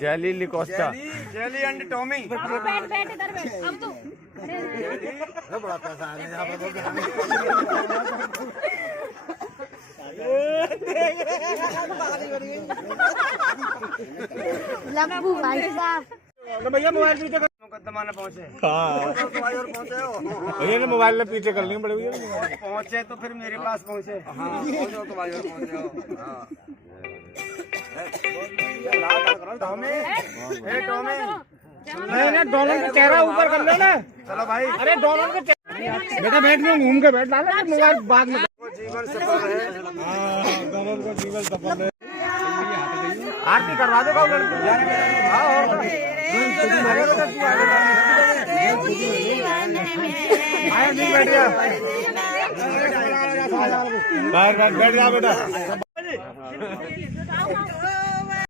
Jelly लिकोस्टा, Jelly and Tommy. बैठ इधर बैठ। अब तू बड़ा पैसा आ गया यहाँ पर। लम्बू भाई साहब भैया मोबाइल पीछे कर, मुकदमा न पहुँचे। हाँ तो भाई और पहुँचे हो भैया ने मोबाइल में पीछे करनी पड़ेगी। पहुँचे तो फिर मेरे पास पहुँचे। हाँ पहुँचे तो भाई और पहुँचे हो। टॉमी, ए टॉमी, नहीं दोनों का चेहरा ऊपर कर लेना। चलो भाई। अरे दोनों का बेटा बैठ लो, घूम के बैठ डाला मोबाइल बाद में। जीवन सफल है। दोनों को जीवन सफल है। आरती करवा दो लड़की। हाँ और आया नहीं बैठ गया। बैठ जा बेटा।